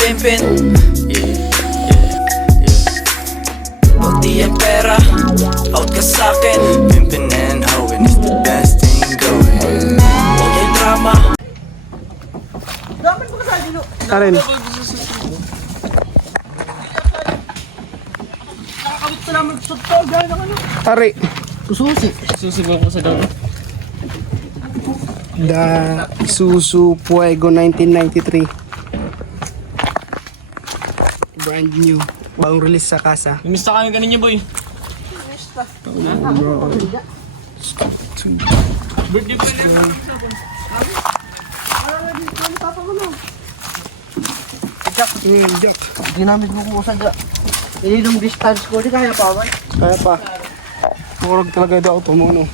pimpin. Di ang pera, out ka sa'kin. Pimpin and hoeing is the best thing going. Huwag yung drama. Dapat mo ka sa dino. Arin. Nakakabit ka naman sa to. Gano'n ka nyo. Ari. Sususi. Sususi ko sa doon. The Isuzu Fuego 1993. Brand new. Bagong release sa kasa. Mimista kami kanina boy. Birthday pa rin. Jack. Ginamit mo ko sa dya. Yung distance ko, di kaya pa ba? Kaya pa. Murag talaga daw ito mo, no?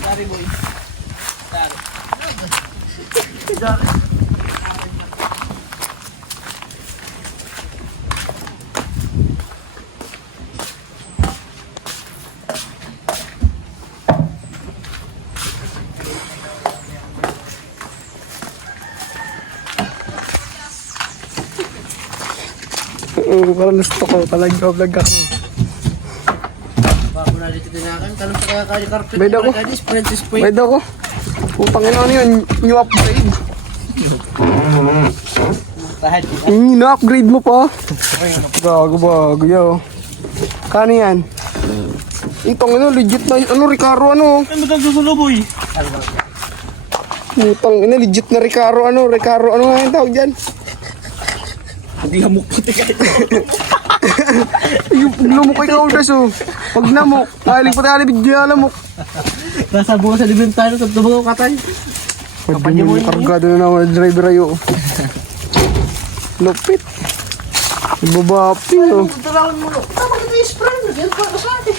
Sorry boy. Parang gusto ko talaga vlog ako. Bago na dito tinakan, tanong sa kaya kaya carpet. Bayad ako. Bayad ako. Putang ina ano yun, new upgrade. Na-upgrade mo pa. Bago yo. Kano yan? Itong ano, legit na, ano, Recaro ano. Ano magkagsusulo boy? Putang ina, legit na Recaro ano nga yung tawag dyan? Hindi hamok ko tigay. Yung lumok ikaw das oh. Pag namok, aling pa tayo bigyan lamok. Nasa bukas sa limentano sa tubaw katay. Pwede mo kargado na naman driver ayo. Lupit. Babapi oh. Tutulawan mo. Tama ka ito i-spray mo. Yan pa ka sa atin.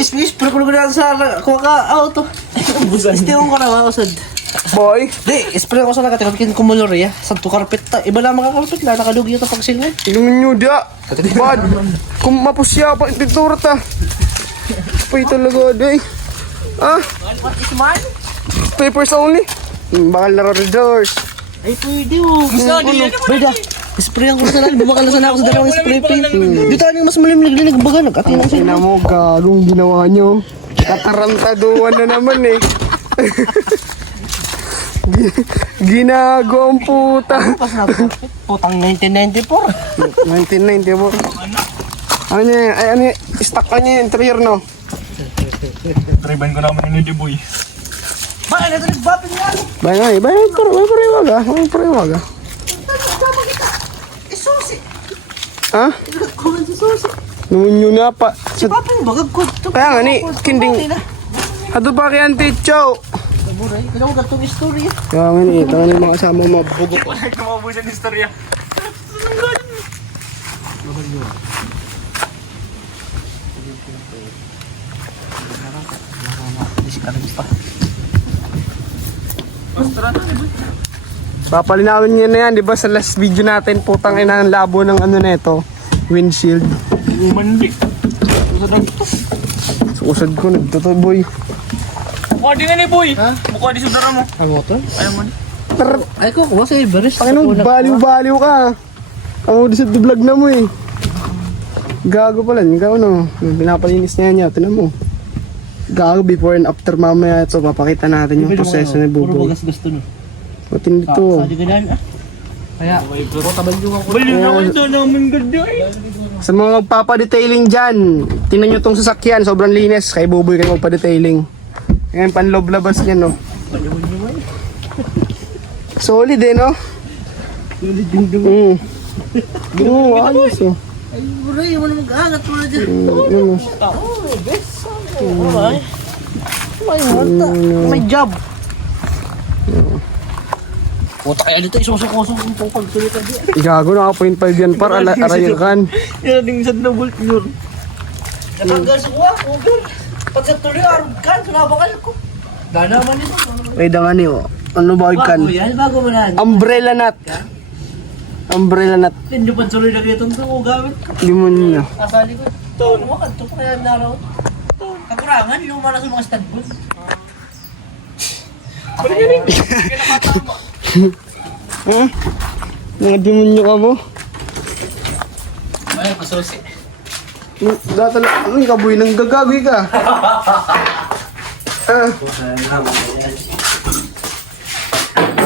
Spray ko na sa kuha ka auto. Istiwan ko na usad. Boy. Di, spray ko sa lagat. Kapikin ko mulor ya. Santo carpet ta. Iba na mga carpet na. Nakadugi ito pagsingan. Tingnan nyo da. Bad. Kung mapusya pa itintura ta. Pay talaga day. Ah? What is mine? Papers only? Bakal na doors. Ay, pwede mo. Beda. Sprayan ko sa lahat. Bumakal na sana ako sa dalawang spray paint. Dito yung mas malimlig-lilig. Baga, nag-atin lang Ina mo, gagong ginawa nyo. Katarantaduan na naman eh. Ginagawang puta. Putang 1994. 1994. Ano niya yan? Ay, ano yan? Stock ka niya yung interior, no? Triban ko naman yung Lady Boy. Bakit ito nagbapin nga? Bayan, pariwaga. Pariwaga. Isusi. Ha? Kuman si Susi. Naman yun na pa. Si Papa yung bagag ko. Kaya nga ni, kinding. Ato pa kay Auntie Chow. Saburay. Kailan ko gatong istorya. Kaya nga ni, ito nga ni mga kasama mabugo ko. Wala ka mabuhay ng istorya. Papalinawin niya na yan, di ba sa last video natin, putang ina ng labo ng ano na ito, windshield. Umandi. Usad ko, nagtutuboy. Mukha di na ni Boy. Ha? Mukha di sudara mo. Ang motor? Ayaw mo. Ay ko, kuha sa Everest. Pakinong baliw-baliw ka. Ang mo sa vlog na mo eh. Gago pala, ikaw no. Pinapalinis na yan niya, tinan mo. Gago before and after mamaya ito, papakita natin yung proseso ni Buboy. Puro bagas gusto no. Patin dito. Sa digalan ah. Kaya, puro tabalyungan ko. Balyungan ko naman ganda eh. Sa mga magpapadetailing dyan, tingnan nyo tong sasakyan, sobrang linis. Kay Buboy kayo magpadetailing. Ngayon, panloob labas niya, no? Solid eh, no? Solid yung dumi. Oo, ayos oh. Ay, bro, yung mga mag-aangat mo na dyan. Yun, Oh, best. Okay. May job. Puta kaya dito, isusukosong ang pupag tuloy ka di. Igago na 0.5 yan par, arayan kan. Yan ang sad na bolt yun. Natanggal sa kuha, over. Pag sa tuloy, arog kan, sunabakal ko. Dana man ito. Ay, dangan niyo. Ano ba kan? Bago yan, bago mo na. Umbrella nut. Umbrella nut. Hindi pa tuloy na kitong ito ko gamit. Demonyo. Asali ko. Ito, lumakad ito pa kaya naraw. Ito, kakurangan, lumala sa mga stud boot. Balik ka rin. Kaya nakatama. Mga demonyo ka mo. Ay, pasusi. Datala, ano yung kaboy nang gagagoy ka?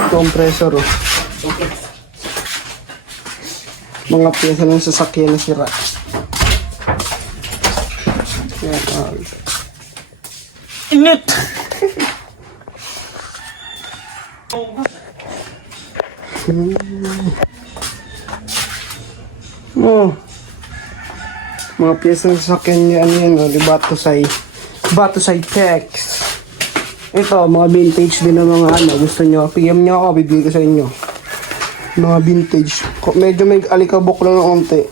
Compressor oh. Mga pyesa ng sasakyan na sira. Yan, Init! Oh. Mga pyesa ng sasakyan niya, ano yan, oh, di Batusay Tex. Ito, mga vintage din ng mga ano, gusto nyo. PM nyo ako, bibigay ko sa inyo. Mga vintage. Medyo may alikabok lang ng onte.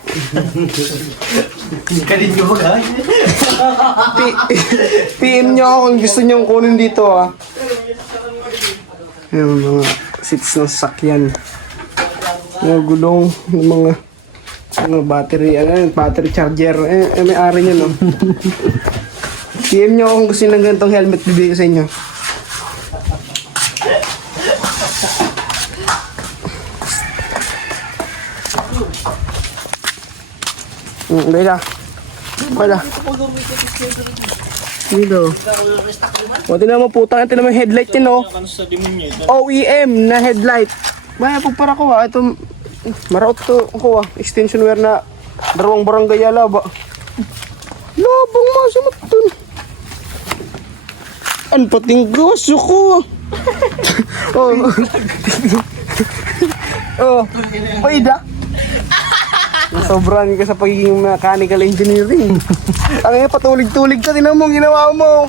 Kanin nyo ba? PM nyo ako kung gusto nyo kunin dito ah. Ayan, mga seats ng sasakyan. Mga gulong, mga battery, battery charger. May ari nyo no. PM nyo ako kung gusto nyo ng ganitong helmet, bibigay ko sa inyo. Bela. Dito. O, tinan mo putang, tinan mo yung headlight yun o. OEM na headlight. Maya, pagpara ko ah. Ito, maraot to ako ah. Extension wire na darawang barangay alaba. Labang masamat dun. An pating goso ko. Oh. Oh. Paida. Sobrang ka sa pagiging mechanical engineering. Ang nga patulig-tulig ka, tinan mo, ginawa mo.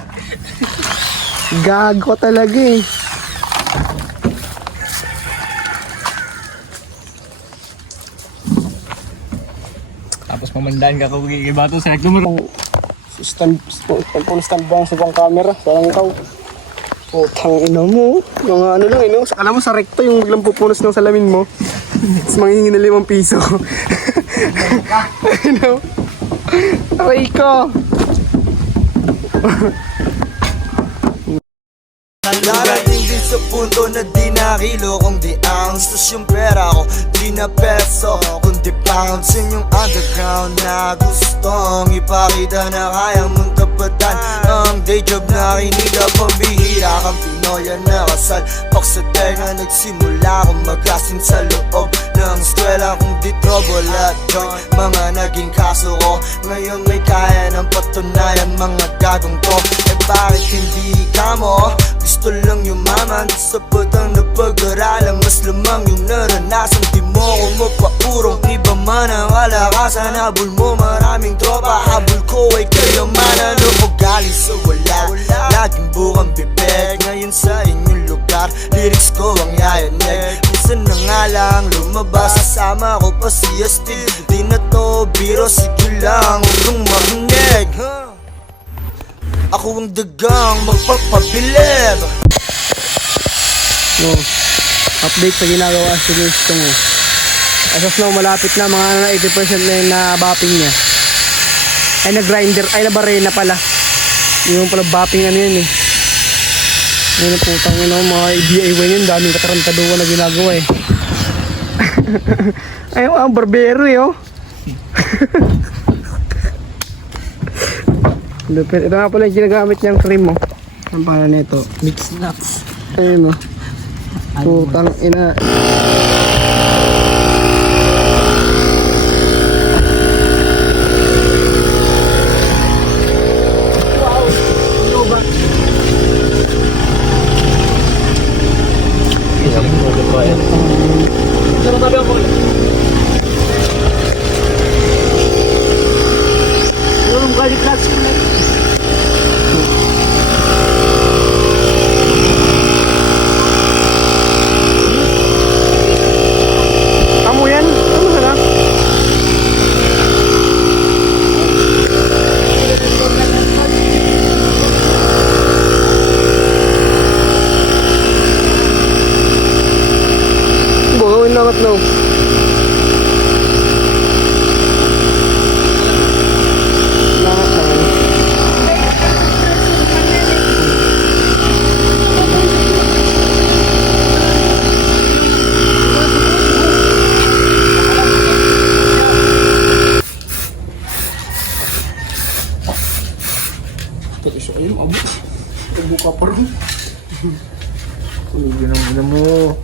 Gago talaga eh. Tapos mamandaan ka kung gigibato sa nagtumuro. Stand ba sa pang camera? Parang ikaw. Putang ina mo. Mga ano lang, alam mo sa rekto yung biglang pupunos ng salamin mo. Tapos manghingi na 5 piso. Ano? Aray ko. Darating din sa punto na di nakilo kung di ounce. Yung pera ko, di na peso kundi pounds. Yun yung underground na gustong ipakita na kayang mong tapatan. Ang day job na kinita, pambihira kang Pinoy na kasal. Paksa tenga, nagsimula akong magasin sa loob ng eskwela kung di trouble at joint. Mga naging kaso ko, ngayon may kaya ng patunayan mga gagong to. Eh bakit hindi ka mo? Gusto lang yumaman sa putang na pag-aralan. Mas lamang yung naranasan, di mo ko mapaurong. Iba man ang kalakasan, habol mo maraming tropa. Habol ko ay kayamanan o ugali sa wala. Laging bukang bibig, ngayon sa inyong lugar lyrics ko ang yayanig. Minsan na nga lang lumabas, sasama ko pa si Steve. Di na to biro, sige lang, huwag kong marinig. Ako ang dagang magpapabilib. Oh, update sa ginagawa sa gusto mo. Asas na malapit na, mga 80% na yung nabapping niya. Ay na-grinder, ay na-barena pala. Yung pala bapping ano yun eh. Ayun na putang yun, mga DIY yun, daming katarantaduwa na ginagawa eh. Ayun ang barbero eh oh. Ito nga pala yung ginagamit niyang cream oh. Ang pangalan nito? Mix nuts. Ayun oh. Putang ina. Amo yan? Ano ka na? Gawin lang at no. Langat lang. Kuya naman mo.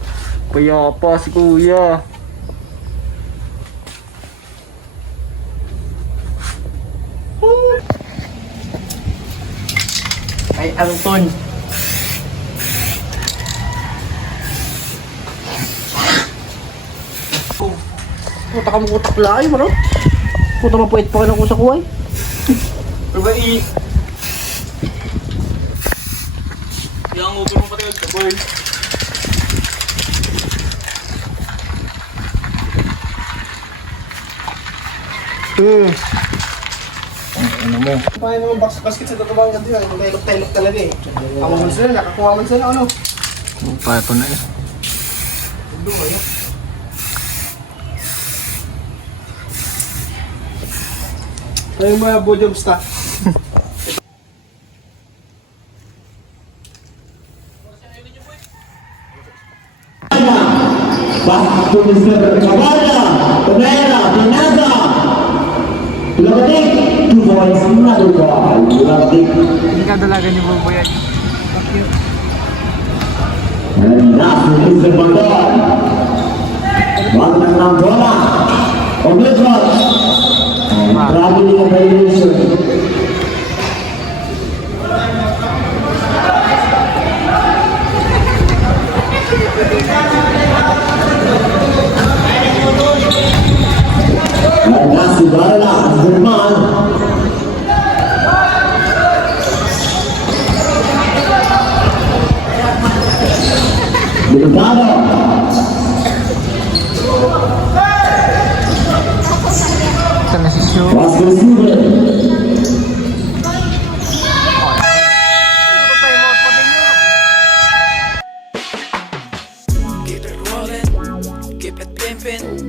Kaya pa si kuya. Ay, Anton. Puta ka mo utak laay, maro. Puta mapuit pa ka ng usak ko ay. Pero ba Yang upo mo pati ka, boy. Ano mo? Paano naman basket sa tatawang ganito yan? Magtailok talaga eh. Ako man sila, nakakuha man sila, ano? Pa ito na eh. Doon kayo. Ayun mo yung Bodjom Sta. Kabada, Kamera, Pinaga, Lagatik, 2 points, Naduka, Lagatik. Ikaw dalaga niyo po yan. And last is the Bandar. Wagner ng bola. Obligat. Traveling evaluation. And last is Barla, Zerman. Delicado. Ito na si Syo. Vasquez libre. Keep it rolling, keep it pimping.